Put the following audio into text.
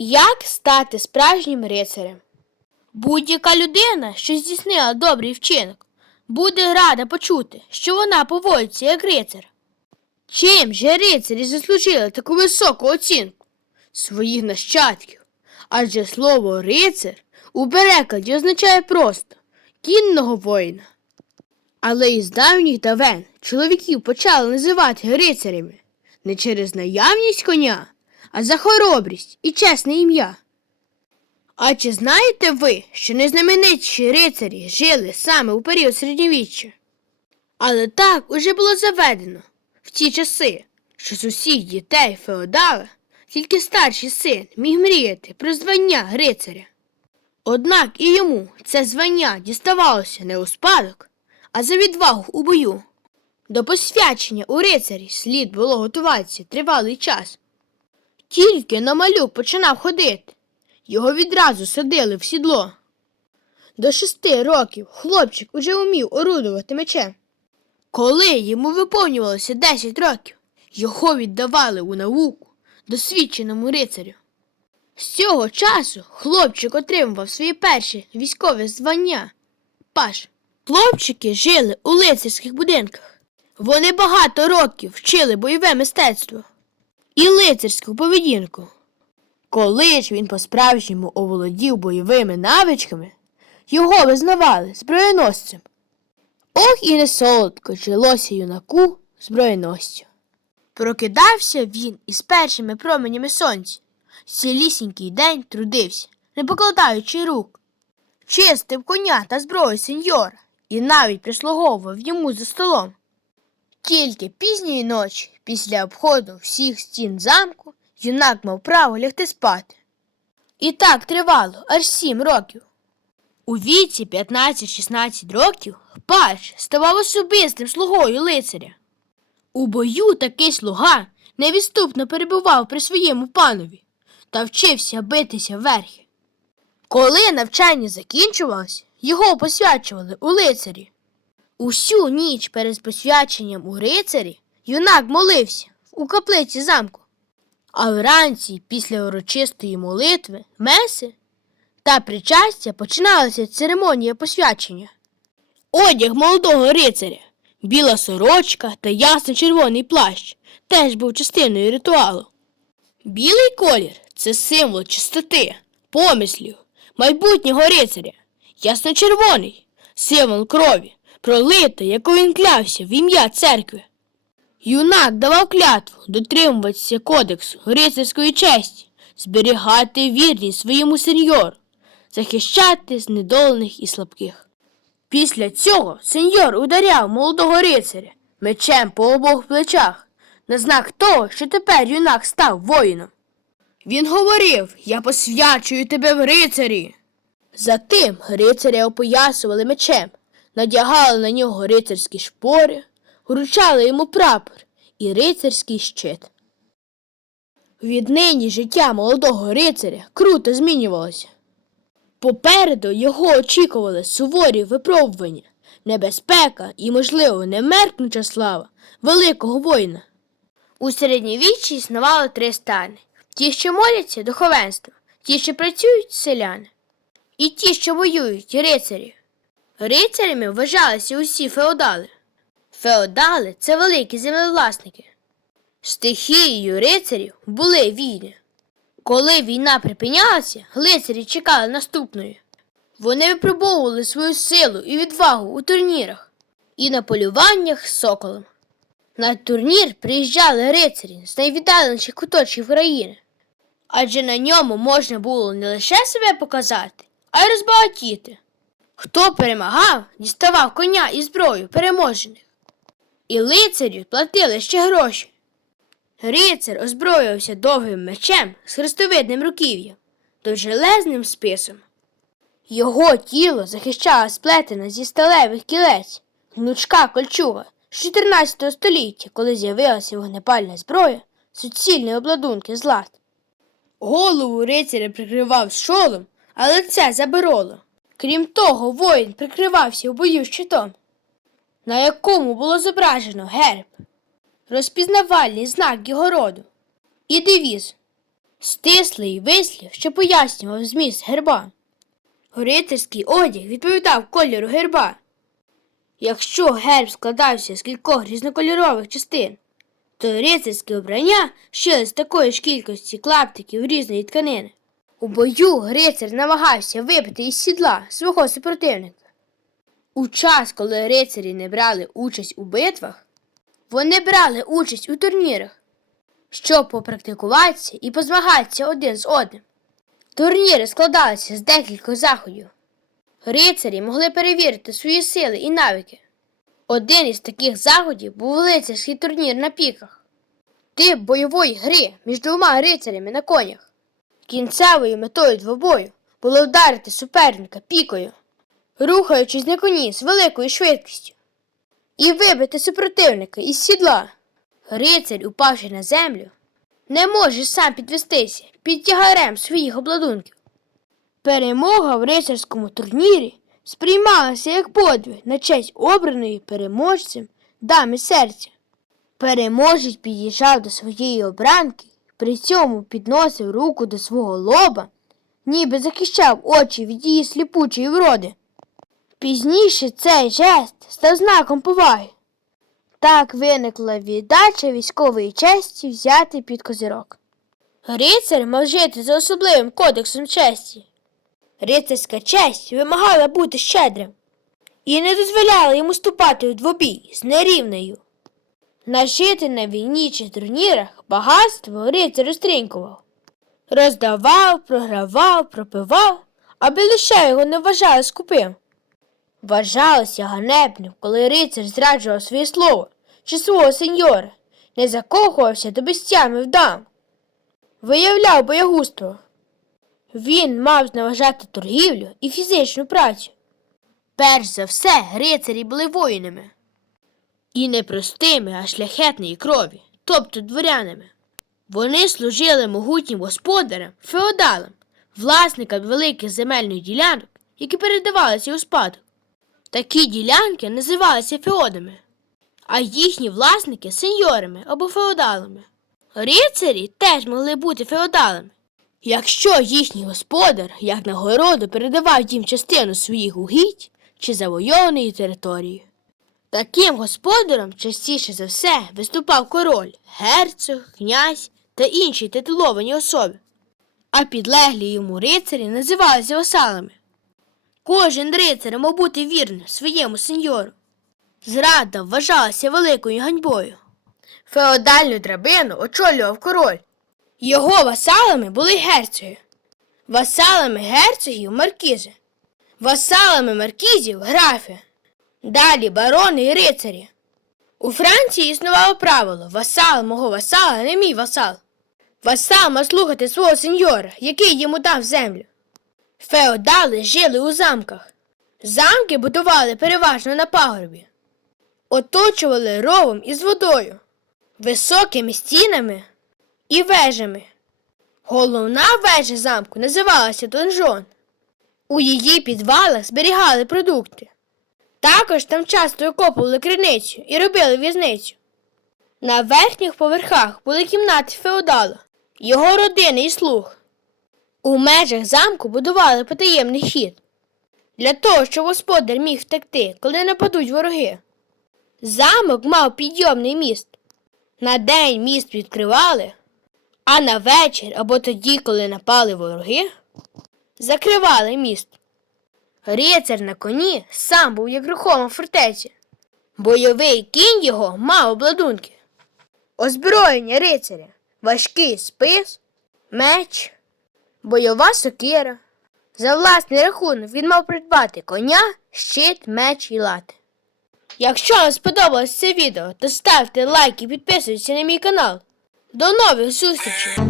Як стати справжнім рицарем? Будь-яка людина, що здійснила добрий вчинок, буде рада почути, що вона поводиться як рицар. Чим же рицарі заслужили таку високу оцінку своїх нащадків? Адже слово рицар у перекладі означає просто кінного воїна. Але із давніх давен чоловіків почали називати рицарями не через наявність коня, а за хоробрість і чесне ім'я. А чи знаєте ви, що найзнаменитіші рицарі жили саме у період середньовіччя? Але так уже було заведено в ті часи, що з усіх дітей феодала тільки старший син міг мріяти про звання рицаря. Однак і йому це звання діставалося не у спадок, а за відвагу у бою. До посвячення у рицарі слід було готуватися тривалий час. Тільки на малюк починав ходити, його відразу садили в сідло. До шести років хлопчик уже умів орудувати мечем. Коли йому виповнювалося 10 років, його віддавали у науку досвідченому рицарю. З цього часу хлопчик отримував свої перші військові звання. Паш. Хлопчики жили у лицарських будинках. Вони багато років вчили бойове мистецтво і лицарську поведінку. Коли ж він по-справжньому оволодів бойовими навичками, його визнавали зброєносцем. Ох і не солодко жилося юнаку зброєносцю. Прокидався він із першими променями сонця. Цілісінький день трудився, не покладаючи рук. Чистив коня та зброю сеньора і навіть прислуговував йому за столом. Тільки пізньої ночі, після обходу всіх стін замку, юнак мав право лягти спати. І так тривало аж сім років. У віці 15-16 років паш ставав особистим слугою лицаря. У бою такий слуга невідступно перебував при своєму панові та вчився битися верхи. Коли навчання закінчувалось, його посвячували у лицарі. Усю ніч перед посвяченням у рицарі юнак молився у каплиці замку. А вранці, після урочистої молитви, меси та причастя починалася церемонія посвячення. Одяг молодого рицаря, біла сорочка та ясно-червоний плащ теж був частиною ритуалу. Білий колір це символ чистоти, помислів, майбутнього рицаря. Ясно-червоний символ крові, пролитої, яку він клявся в ім'я церкви. Юнак давав клятву дотримуватися кодексу рицарської честі, зберігати вірність своєму сеньору, захищати знедолених і слабких. Після цього сеньор ударяв молодого рицаря мечем по обох плечах, на знак того, що тепер юнак став воїном. Він говорив Я посвячую тебе в рицарі. Затим рицаря опоясували мечем, надягали на нього рицарські шпори, вручали йому прапор і рицарський щит. Віднині життя молодого рицаря круто змінювалося. Попереду його очікували суворі випробування, небезпека і, можливо, немеркнуча слава великого воїна. У середньовіччі існувало три стани ті, що моляться духовенство, ті, що працюють селяни, і ті, що воюють рицарі. Рицарями вважалися усі феодали. Феодали це великі землевласники. Стихією рицарів були війни. Коли війна припинялася, лицарі чекали наступної. Вони випробовували свою силу і відвагу у турнірах і на полюваннях з соколом. На турнір приїжджали рицарі з найвіддаленіших куточків країни, адже на ньому можна було не лише себе показати, а й розбагатіти. Хто перемагав, діставав коня і зброю переможених. І лицарю платили ще гроші. Рицар озброювався довгим мечем з хрестовидним руків'ям, довжелезним списом. Його тіло захищала сплетена зі сталевих кілець, гнучка кольчуга з 14 століття, коли з'явилася вогнепальна зброя, суцільні обладунки з. Голову рицаря прикривав шолом, а лице забироло. Крім того, воїн прикривався у бою щитом, на якому було зображено герб, розпізнавальний знак його роду і девіз стислий вислів, що пояснював зміст герба. Рицарський одяг відповідав кольору герба. Якщо герб складався з кількох різнокольорових частин, то рицарське обрання шили з такої ж кількості клаптиків різної тканини. У бою рицар намагався вибити із сідла свого супротивника. У час, коли рицарі не брали участь у битвах, вони брали участь у турнірах, щоб попрактикуватися і позмагатися один з одним. Турніри складалися з декількох заходів. Рицарі могли перевірити свої сили і навики. Один із таких заходів був лицарський турнір на піках, тип бойової гри між двома рицарями на конях. Кінцевою метою двобою було вдарити суперника пікою, рухаючись на коні з великою швидкістю, і вибити супротивника із сідла. Рицар, упавши на землю, не може сам підвестися під тягарем своїх обладунків. Перемога в рицарському турнірі сприймалася як подвиг на честь обраної переможцем дами серця. Переможець під'їжджав до своєї обранки, при цьому підносив руку до свого лоба, ніби захищав очі від її сліпучої вроди. Пізніше цей жест став знаком поваги. Так виникла віддача військової честі взяти під козирок. Рицар мав жити за особливим кодексом честі. Рицарська честь вимагала бути щедрим і не дозволяла йому ступати у двобій з нерівнею. Нажити на війні чи турнірах багатство рицар розтринькував. Роздавав, програвав, пропивав, аби лише його не вважали скупим. Вважалося ганебним, коли рицар зраджував своє слово чи свого сеньора, не закохувався до безтями в дам, виявляв боягузтво. Він мав зневажати торгівлю і фізичну працю. Перш за все, рицарі були воїнами. І не простими, а шляхетної крові, тобто дворянами. Вони служили могутнім господарям, феодалам, власникам великих земельних ділянок, які передавалися у спадок. Такі ділянки називалися феодами, а їхні власники сеньорами або феодалами. Рицарі теж могли бути феодалами. Якщо їхній господар, як нагороду, передавав їм частину своїх угідь чи завойованої території. Таким господарем частіше за все виступав король, герцог, князь та інші титуловані особи, а підлеглі йому рицарі називалися васалами. Кожен рицар мав бути вірним своєму сеньору. Зрада вважалася великою ганьбою. Феодальну драбину очолював король. Його васалами були герцоги, васалами герцогів маркізи, васалами маркізів графи, далі барони і рицарі. У Франції існувало правило васал мого васала не мій васал. Васал мав слухати свого сеньора, який йому дав землю. Феодали жили у замках. Замки будували переважно на пагорбі, оточували ровом із водою, високими стінами і вежами. Головна вежа замку називалася донжон. У її підвалах зберігали продукти. Також там часто окопували криницю і робили в'язницю. На верхніх поверхах були кімнати феодала, його родини і слуг. У межах замку будували потаємний хід для того, щоб господар міг втекти, коли нападуть вороги. Замок мав підйомний міст. На день міст відкривали, а на вечір або тоді, коли напали вороги, закривали міст. Рицар на коні сам був як рухома фортеці. Бойовий кінь його мав обладунки. Озброєння рицаря, важкий спис, меч, бойова сокира. За власний рахунок він мав придбати коня, щит, меч і лати. Якщо вам сподобалось це відео, то ставте лайк і підписуйтесь на мій канал. До нових зустрічей!